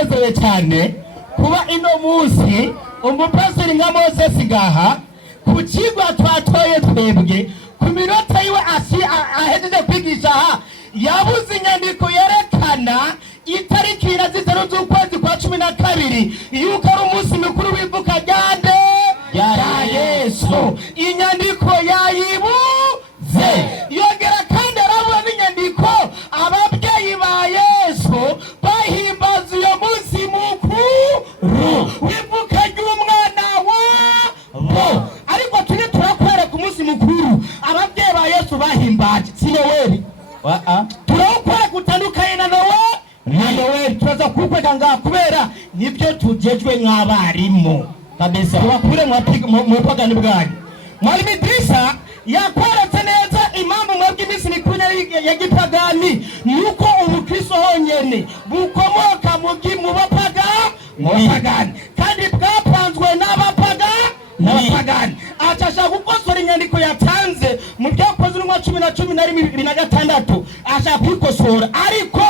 ndanezerewe cyane kuba ino munsi umupasiteri nka Moses ngaha ku kigwa twatoye twebwe ku minota yiwe ahejeje kwigisha aha yabuze inyandiko yerekana itariki zitanu z'ukwezi kwa 12 yuko ari umunsi mukuru w'ivuka ryande ya Yesu. Inyandiko yayibuze yongera kandi aravuga n'inyandiko ababyeyi ba Yesu bahimbaza uyo munsi mukuru w'ivuka ry'umwana wabo. Ariko turi turakwereka ku munsi mukuru ababyeyi ba Yesu bahimbaje si Noweli. Turakwereka utandukanye na Noweli turaza kukweka ngaha kubera nibyo tujejwe nk'abarimu kabisa tubakure mu pagani bwanyu. Mwalimu Idrisa yakweretse neza impamvu mwebwe iminsi mikuru ya gipagani nuko ubukristo honyene bukomoka mu bapagani kandi bwapanzwe n'abapagani. Ashaka gukosora inyandiko yatanze mu byakoze n'umwa 10/10/2006 ashaka kwikosora. Ariko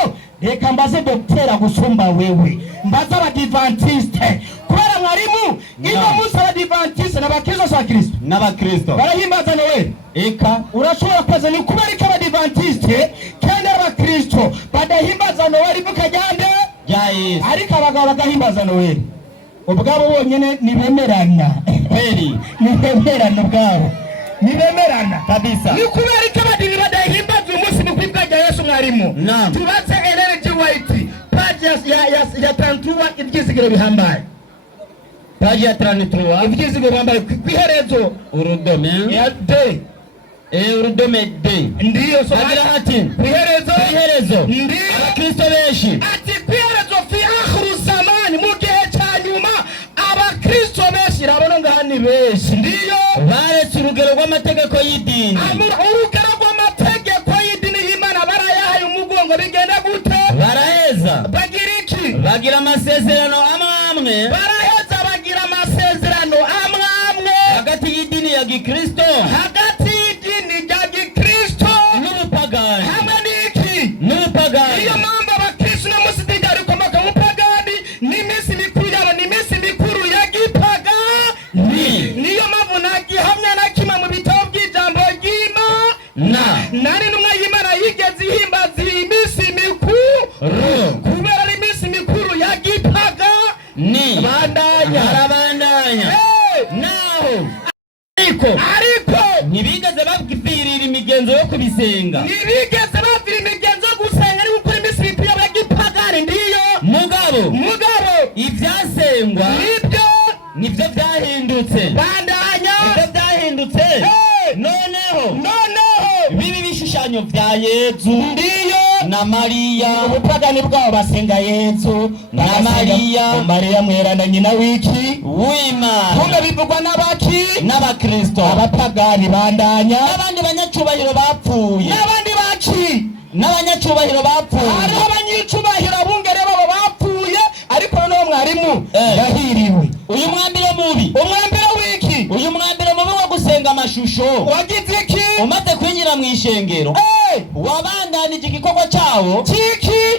reka mbaze Dr. Gusumba wewe mbaze abadivantiste kubera mwarimu ino munsi abadivantiste n'abakristo barahimbaza Noweli. Eka urashobora kubaza ni kubera ko abadivantiste kandi abakristo badahimbaza Noweli ivuka ryande ya Yesu, ariko abagabo bagahimbaza Noweli ubwabo bonyene nibemerana kweli nibemerana ubwabo nibemerana kabisa. Ni kubera ko abadini badahimbaza umunsi mukuru w'ivuka rya Yesu mwarimu. Tubaze energy white page ya 33 ibyizigiro bihambaye. Page ya 33 ibyizigiro bihambaye kwiherezo urudome ya D urudome D ndiyo so agira ati kwiherezo ndiyo abakristo benshi ati kwiherezo fi akhiru zamani mu gihe cya nyuma abakristo benshi rabona ngani benshi ndiyo baretse urugero rw'amategeko y'idini. Urugero rw'amategeko y'idini y'Imana barayahaye umugongo bigenda gute? Baraheza bagira iki? Bagira amasezerano amwe. Baraheza bagira amasezerano amwe hagati y'idini ya Gikristo n'ubupagani. Hamwe n'iki? N'ubupagani. Iyo mpamvu abakristo na musidini arikomoka mu pagani n'iminsi mikuru yabo n'iminsi mikuru ya gipagani. Niyo mpamvu nagihamya na kimwe mu bitabo by'ijambo ry'Imana nari n'umwe y'Imana yigeze ihimbaza iminsi mikuru kubera ari iminsi mikuru ya gipagani. Barabandanya naho ariko ntibigeze babwirira imigenzo yo kubisenga, ntibigeze babwira imigenzo yo gusenga ari gukora iminsi mikuru ya gipagani. Ndiyo mugabo ibyasengwa nibyo byahindutse. Bandanya nibyo byahindutse. Noneho bibi bishushanyo bya Yesu ndiyo na Mariya. Ubupagani bwabo basenga Yesu na Mariya mwerana nyina w'iki w'Imana. Kumbe bivugwa n'abaki n'abakristo abapagani. Bandanya n'abandi banyacubahiro bapfuye n'abanyacubahiro bapfuye. Hariho abanyicubahiro abungere babo bapfuye ariko noneho mwarimu yahiriwe. Uyu mwambiro mubi umwambiro w'iki? Uyu mwambiro mubi wo gusenga amashusho wagize iki? Umaze kwinjira mu ishengero wabandanije igikorwa cyawo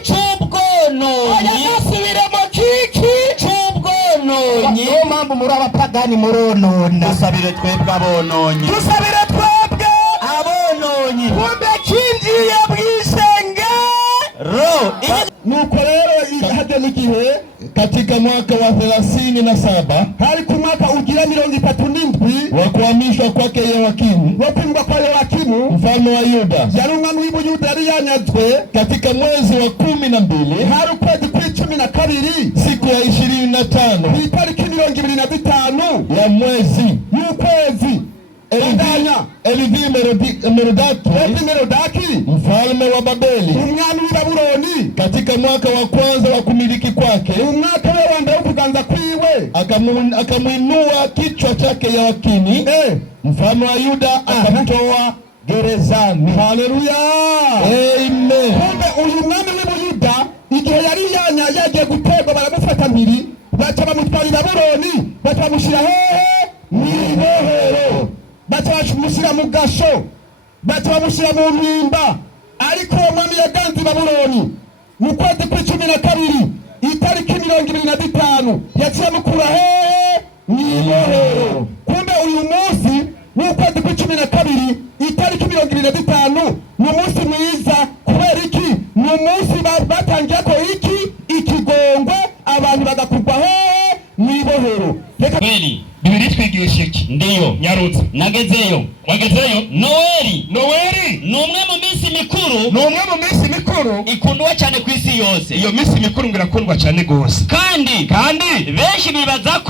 cy'ubwononyi. Yasubiremo cy'ubwononyi. Niyo mpamvu muri abapagani muronona. Dusabire twebwe abononyi. Kumbe kinjiye bw'ishengero. Nuko rero hata nikihe katika mwaka wa 37 hari ku mwaka ugira 37 wa kuhamishwa kwake Yehoyakimu, wakwimwa kwa Yehoyakimu mfalme wa Yuda. Yari umwami w'Ubuyuda yari yanyazwe katika mwezi wa 12 hari ukwezi kwa 12 siku ya 25 itariki 25 ya mwezi y'ukwezi Merodaki mfalme wa Babeli umwami w'Ibabuloni katika mwaka wa kwanza wa kumiliki kwake umwaka wa mbere w'ukuganza kwiwe akamuinua kichwa chake Yehoyakini mfalme wa Yuda akamtoa gerezani. Haleluya, amen. Kumbe uyu mwami w'Ubuyuda igihe yari yagiye gutegwa baramufata mpiri baca bamutwara i Babuloni baca bamushyira hehe mw'ibohero baca bamushyira mu gasho baca bamushyira mu mpimba. Ariko umwami yaganze i Babuloni mu kwezi kwa 12 itariki 25 yaciye mukura hehe mw'ibohero. Kumbe uyu munsi w'ukwezi kwa 12 itariki 25 ni umunsi mwiza. Kubera iki? Ni umunsi batangiye ko ikigongwe abantu bagakurwa hehe mw'ibohero. Kweli Bibiri twigisha iki? Ndiyo nyarutse nagezeyo. Wagezeyo? Noeli ni umwe mu minsi mikuru ikundwa cyane ku isi yose. Iyo minsi mikuru ngirakundwa cyane gose, kandi benshi bibaza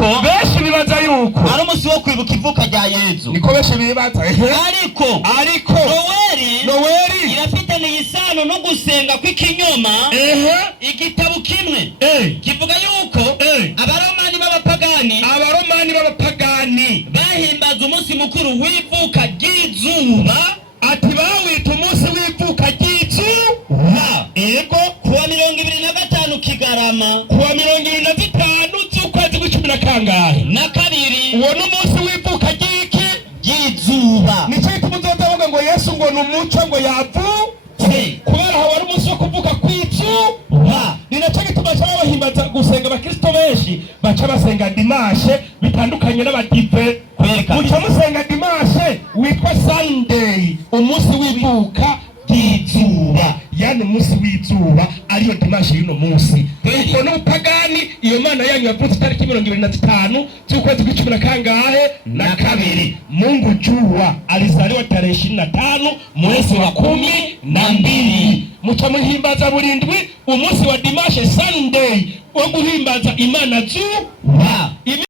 yuko ari umunsi wo kwibuka ivuka rya Yezu. Niko benshi bibaza. Ariko Noeli irafitanye isano no gusenga kw'ikinyoma. Igitabo kimwe kivuga yuko abaromani b'abapagani bahimbaza umunsi mukuru w'ivuka ry'izuba. Ati bawita umunsi w'ivuka ry'izuba ego kuwa 25 Kigarama, kuwa 25 z'ukwezi kwa 10 kangahe na kabiri. Uwo n'umunsi w'ivuka ry'izuba. Nico tumuzodavuga ngo Yesu ngo n'umuco ngo yavutse, kubera hawa ari umunsi wo kuvuka kw'izuba. Ninaco gituma bahimbaza gusenga abakristo benshi baca basenga dimashe bitandukanye n'abadive. Muca musenga dimashe witwa Sunday, umunsi w'ivuka ry'izuba, yani umunsi w'izuba ariyo dimashe y'uno munsi. Ubwo n'ubupagani iyo mana yanyu yavutse itariki 25 z'ukwezi kwa 10 kangahe na kabiri. Mungu jua alizaliwa tarehe 25 mwezi wa 12. Muca muhimbaza burindwi umunsi wa dimashe Sunday wo guhimbaza Imana zuba.